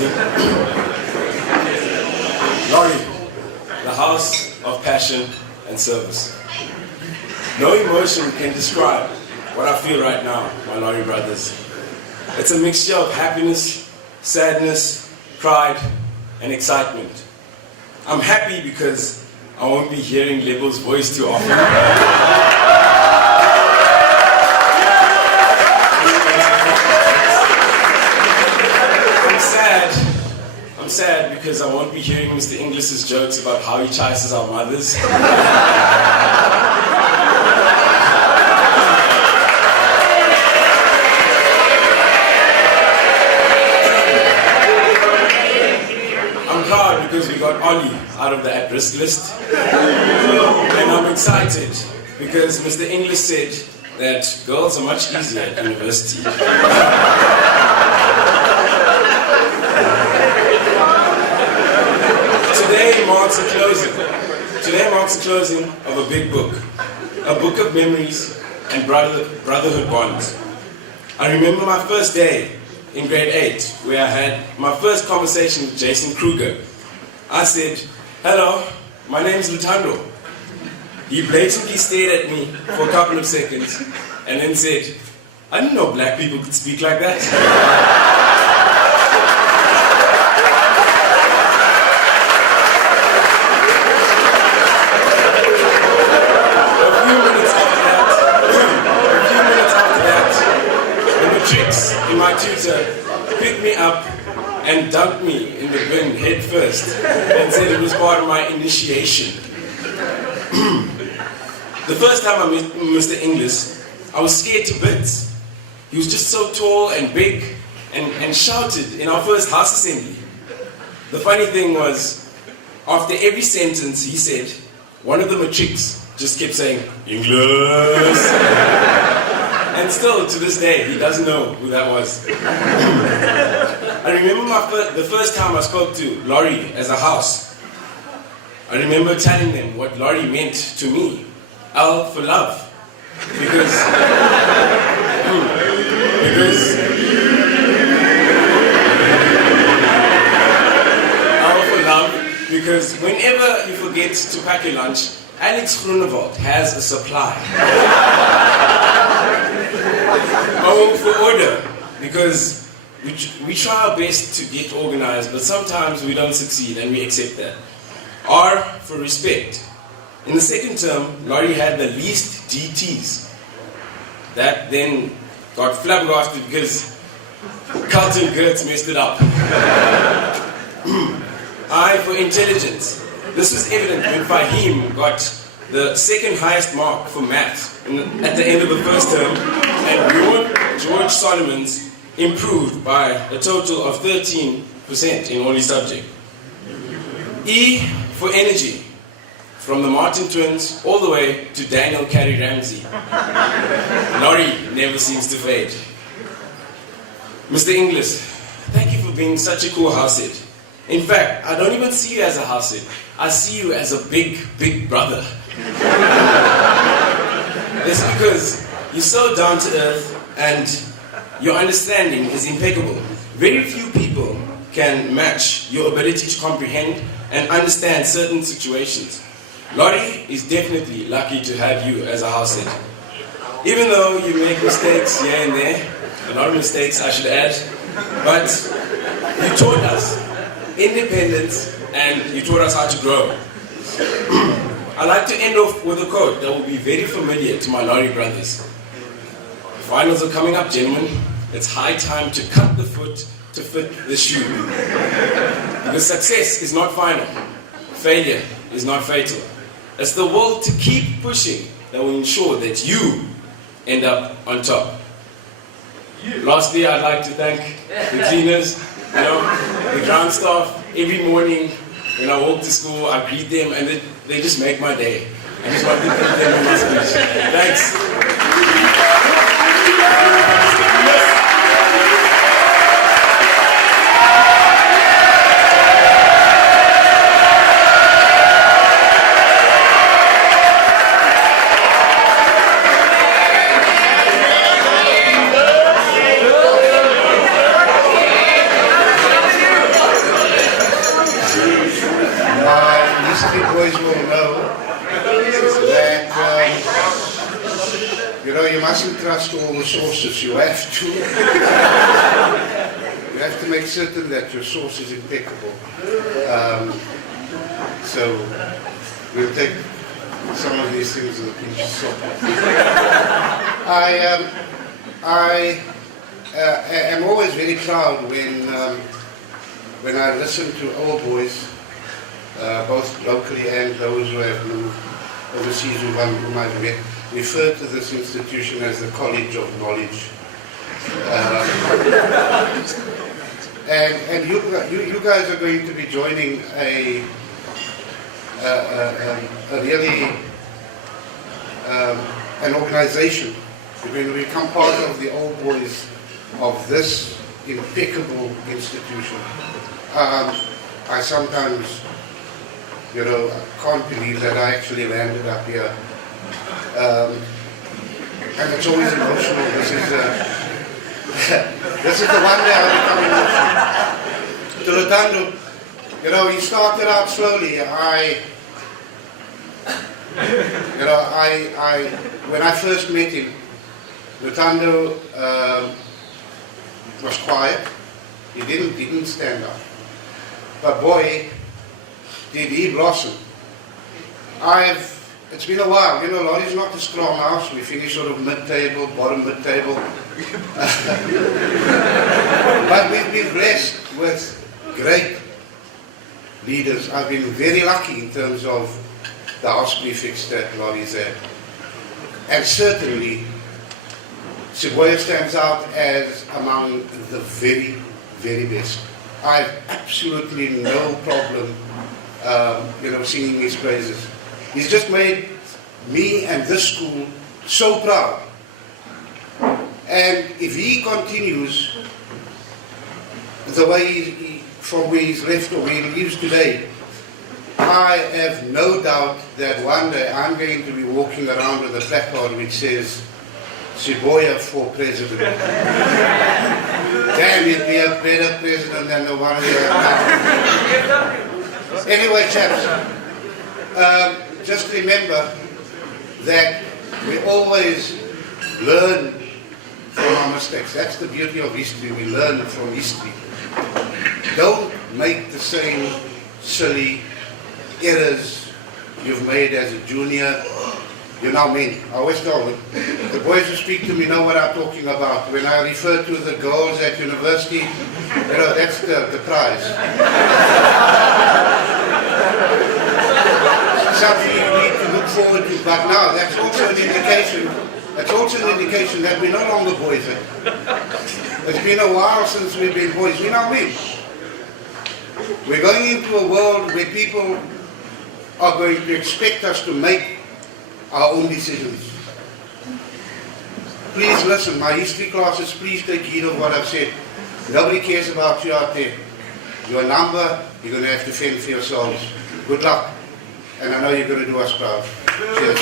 interesting. Lorie, the house of passion and service. No emotion can describe what I feel right now, my Lorie brothers. It's a mixture of happiness, sadness, pride, and excitement. I'm happy because I won't be hearing Lebo's voice too often. I'm sad because I won't be hearing Mr. English's jokes about how he chases our mothers. I'm proud because we got Ollie out of the at-risk list. And I'm excited because Mr. English said that girls are much easier at university. Today marks the closing of a big book. A book of memories and brotherhood bonds. I remember my first day in grade 8, where I had my first conversation with Jason Kruger. I said, "Hello, my name's Lutando." He blatantly stared at me for a couple of seconds and then said, "I didn't know black people could speak like that." A few minutes after that, the matrix in my tutor picked me up and dumped me in the bin head first and said it was part of my initiation. The first time I met Mr. English, I was scared to bits. He was just so tall and big and shouted in our first house assembly. The funny thing was, after every sentence he said, one of the matrics just kept saying, "English." And still, to this day, he doesn't know who that was. I remember the first time I spoke to Lorie as a house. I remember telling them what Lorie meant to me. L for love. Because L for love, because whenever you forget to pack your lunch, Alex Groenewald has a supply. O for order, because we try our best to get organized, but sometimes we don't succeed and we accept that. R for respect. In the second term, Lorie had the least GTs. That then got flabbergasted because Carlton Gertz messed it up. I for intelligence. This was evident when Fahim got the second highest mark for maths at the end of the first term, and George Solomons improved by a total of 13% in all his subjects. E for energy. From the Martin twins all the way to Daniel Carey Ramsey. Lorie never seems to fade. Mr. English, thank you for being such a cool househead. In fact, I don't even see you as a househead. I see you as a big, big brother. It's because you're so down to earth and your understanding is impeccable. Very few people can match your ability to comprehend and understand certain situations. Lorie is definitely lucky to have you as a househead. Even though you make mistakes here and there, a lot of mistakes I should add, but you taught us independence and you taught us how to grow. I'd like to end off with a quote that will be very familiar to my Lorie brothers. Finals are coming up, gentlemen. It's high time to cut the foot to fit the shoe. Because success is not final. Failure is not fatal. It's the will to keep pushing that will ensure that you end up on top. Lastly, I'd like to thank the cleaners, the ground staff. Every morning when I walk to school, I greet them and they just make my day. I just want to thank them in my speech. Thanks. mustn't trust all the sources. You have to. You have to make certain that your source is impeccable. So we'll take some of these things with a pinch of salt. I am always very proud when I listen to old boys, both locally and those who have moved overseas, whom I've met, refer to this institution as the College of Knowledge. And you guys are going to be joining a really an organization. You're going to become part of the old boys of this impeccable institution. I sometimes, can't believe that I actually landed up here. And it's always emotional. This is the one day I become emotional. To Lutando, he started out slowly. When I first met him, Lutando was quiet. He didn't stand up. But boy, did he blossom. It's been a while. Lorie's not a strong house. We finish sort of mid-table, bottom mid-table. But we've been blessed with great leaders. I've been very lucky in terms of the house prefects that Lorie's had. And certainly, Siboya stands out as among the very, very best. I have absolutely no problem, singing his praises. He's just made me and this school so proud. And if he continues the way from where he's left or where he lives today, I have no doubt that one day I'm going to be walking around with a placard which says, Siboya for president. Damn, he'd be a better president than the one we have now. Anyway, chaps, just remember that we always learn from our mistakes. That's the beauty of history. We learn from history. Don't make the same silly errors you've made as a junior. You know me. I always tell them, the boys who speak to me know what I'm talking about. When I refer to the girls at university, that's the prize. Something you need to look forward to. But now, that's also an indication. That's also an indication that we're no longer boys. It's been a while since we've been boys. You know me. We're going into a world where people are going to expect us to make our own decisions. Please listen, my history classes, please take heed of what I've said. Nobody cares about you out there. Your number, you're going to have to fend for yourselves. Good luck. And I know you're going to do us proud. Cheers.